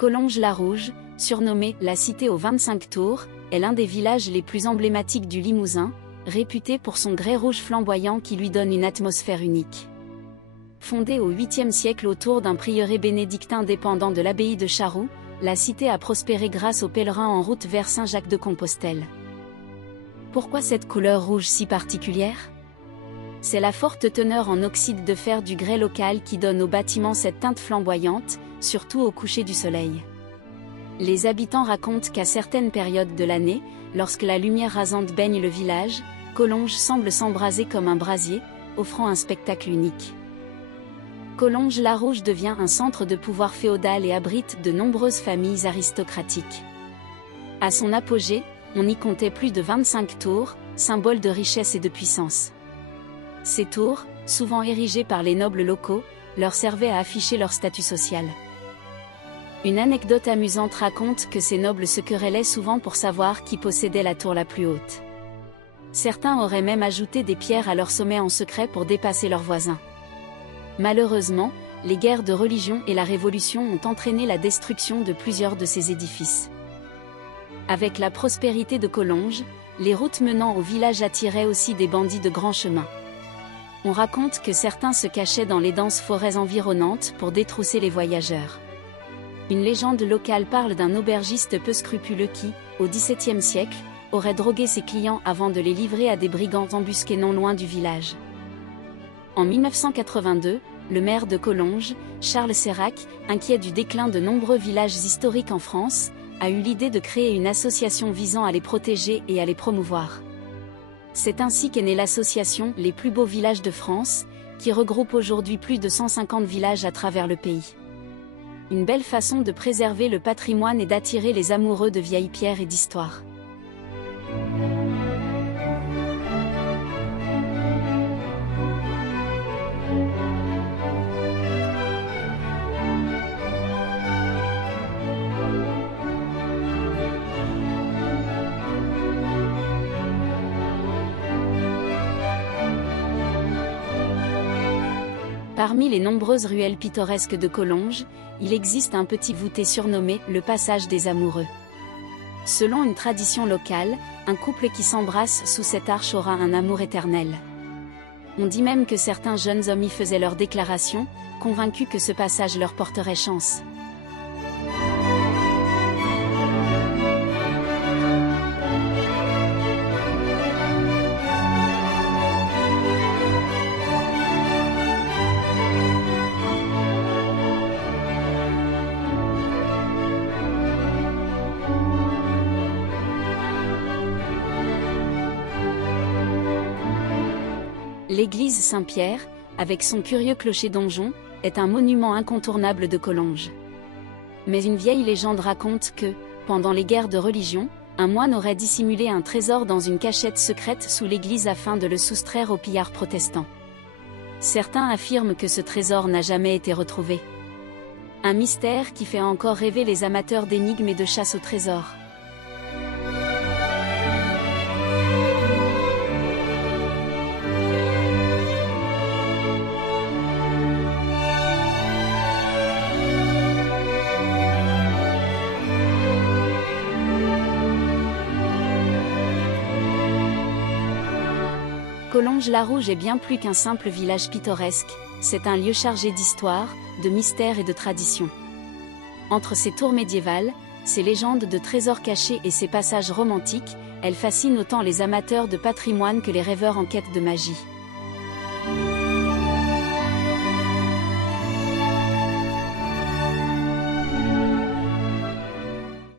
Collonges-la-Rouge, surnommée la Cité aux 25 tours, est l'un des villages les plus emblématiques du Limousin, réputé pour son grès rouge flamboyant qui lui donne une atmosphère unique. Fondée au 8e siècle autour d'un prieuré bénédictin dépendant de l'abbaye de Charroux, la cité a prospéré grâce aux pèlerins en route vers Saint-Jacques-de-Compostelle. Pourquoi cette couleur rouge si particulière ? C'est la forte teneur en oxyde de fer du grès local qui donne au bâtiment cette teinte flamboyante, surtout au coucher du soleil. Les habitants racontent qu'à certaines périodes de l'année, lorsque la lumière rasante baigne le village, Collonges semble s'embraser comme un brasier, offrant un spectacle unique. Collonges-la-Rouge devient un centre de pouvoir féodal et abrite de nombreuses familles aristocratiques. À son apogée, on y comptait plus de 25 tours, symbole de richesse et de puissance. Ces tours, souvent érigées par les nobles locaux, leur servaient à afficher leur statut social. Une anecdote amusante raconte que ces nobles se querellaient souvent pour savoir qui possédait la tour la plus haute. Certains auraient même ajouté des pierres à leur sommet en secret pour dépasser leurs voisins. Malheureusement, les guerres de religion et la Révolution ont entraîné la destruction de plusieurs de ces édifices. Avec la prospérité de Collonges, les routes menant au village attiraient aussi des bandits de grand chemin. On raconte que certains se cachaient dans les denses forêts environnantes pour détrousser les voyageurs. Une légende locale parle d'un aubergiste peu scrupuleux qui, au XVIIe siècle, aurait drogué ses clients avant de les livrer à des brigands embusqués non loin du village. En 1982, le maire de Collonges, Charles Serac, inquiet du déclin de nombreux villages historiques en France, a eu l'idée de créer une association visant à les protéger et à les promouvoir. C'est ainsi qu'est née l'association Les Plus Beaux Villages de France, qui regroupe aujourd'hui plus de 150 villages à travers le pays. Une belle façon de préserver le patrimoine et d'attirer les amoureux de vieilles pierres et d'histoire. Parmi les nombreuses ruelles pittoresques de Collonges, il existe un petit voûté surnommé le Passage des Amoureux. Selon une tradition locale, un couple qui s'embrasse sous cette arche aura un amour éternel. On dit même que certains jeunes hommes y faisaient leur déclaration, convaincus que ce passage leur porterait chance. L'église Saint-Pierre, avec son curieux clocher-donjon, est un monument incontournable de Collonges. Mais une vieille légende raconte que, pendant les guerres de religion, un moine aurait dissimulé un trésor dans une cachette secrète sous l'église afin de le soustraire aux pillards protestants. Certains affirment que ce trésor n'a jamais été retrouvé. Un mystère qui fait encore rêver les amateurs d'énigmes et de chasse au trésor. Collonges-la-Rouge est bien plus qu'un simple village pittoresque, c'est un lieu chargé d'histoire, de mystère et de tradition. Entre ses tours médiévales, ses légendes de trésors cachés et ses passages romantiques, elle fascine autant les amateurs de patrimoine que les rêveurs en quête de magie.